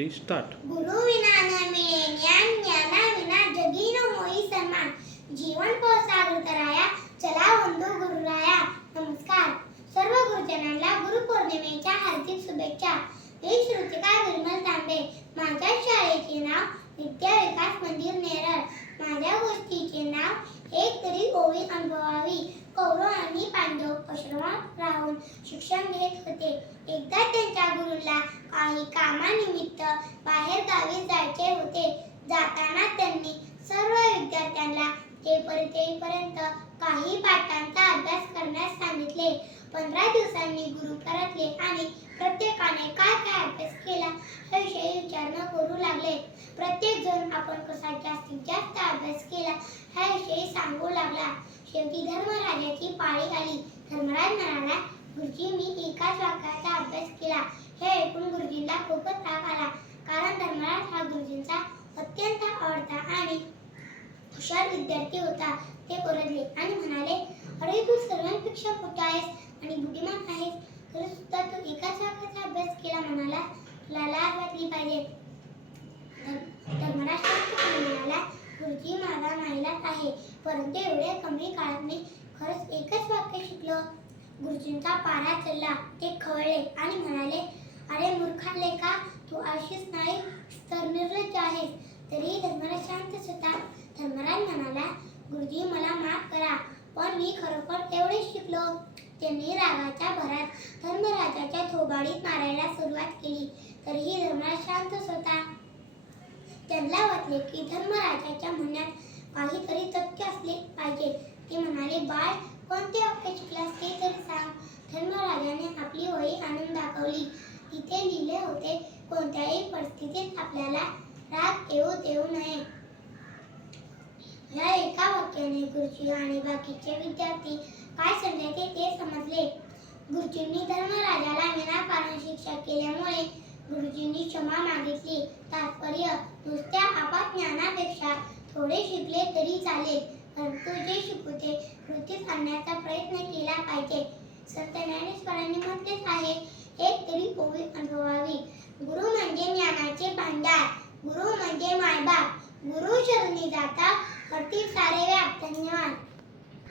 Start. गुरु विना न मिळे ज्ञान, ज्ञाना विना जगी न होई सन्मान. जीवन सागर कराया, चला वंदो गुरुराया. नमस्कार. सर्व गुरुजनांना गुरुपौर्णिमेच्या हार्दिक शुभेच्छा. मी श्रुतिका विमल तांबे. माझ्या शाळेचे नाव विद्या विकास मंदिर नेरळ. माझ्या गोष्टीचे नाव एक तरी ओवी अनुभवावी. कौरव आणि पांडव आश्रमात राहून शिक्षण घेत होते. एकदा त्यांच्या गुरुला काही कामानिमित्त बाहेर गावी जायचे होते. जाताना त्यांनी सर्व विद्यार्थ्यांना येईपर्यंत काही पाठांचा अभ्यास करण्यास सांगितले. 15 दिवसांनी गुरु परतले आणि प्रत्येकाने काय काय अभ्यास केला याविषयी विचारणा करू लागले. प्रत्येक जण आपण कसा जास्तीत जास्त अभ्यास केला याविषयी सांगू लागला. शेवटी धर्मराजाची पाळी आली. धर्मराज म्हणाला, गुरुजी, मी एकाच वाक्याचा अभ्यास केला. हे ऐकून गुरुजींना खूपच राग आला, कारण धर्मराज हा गुरुजींचा अत्यंत आवडता आणि हुशार विद्यार्थी होता. ते ओरडले आणि म्हणाले, अरे, तू सर्वांपेक्षा मोठा आहेस आणि बुद्धिमान आहेस, तरी सुद्धा तू एकाच वाक्याचा अभ्यास केला म्हणाला. तुला लाज वाटली पाहिजे. धर्मराज शांतपणे म्हणाला, गुरुजी, माझा नाईलाज आहे, परंतु एवढ्या कमी काळात मी खरंच एकच वाक्य शिकलो. गुरुजींचा पारा चढला. ते खवळले आणि म्हणाले, अरे मूर्खाले का, तू आळशीच नाही तर निर्लज्ज आहेस. तरी धर्मराज शांतच होता. धर्मराज म्हणाला, गुरुजी, मला माफ करा, पण मी खरोखर एवढेच शिकलो. त्यांनी रागाच्या भरात धर्मराजाच्या थोबाडीत मारायला सुरुवात केली. तरीही धर्मराज शांतच होता. त्यांना वाटले की धर्मराजाच्या म्हणण्यात काहीतरी तथ्य असले पाहिजे. ते म्हणाले, बाळ, कोणते वाक्य शिकलास ते तरी सांग. धर्मराजाने आपली वही आणून दाखवली. तिथे लिहिले होते, कोणत्याही परिस्थितीत आपल्याला राग येऊ देऊ नये. या एका वाक्याने गुरुजी आणि बाकीचे विद्यार्थी काय समजायचे ते समजले. गुरुजींनी धर्मराजाला विनाकारण शिक्षा केल्यामुळे गुरुजींनी क्षमा मागितली. तात्पर्य, नुसत्या अपज्ञानापेक्षा थोडे शिकले तरी चालेल, परंतु जे शिकू ते कृतीत आणण्याचा प्रयत्न केला पाहिजे. संत ज्ञानेश्वरांनी म्हटलेच आहे, एक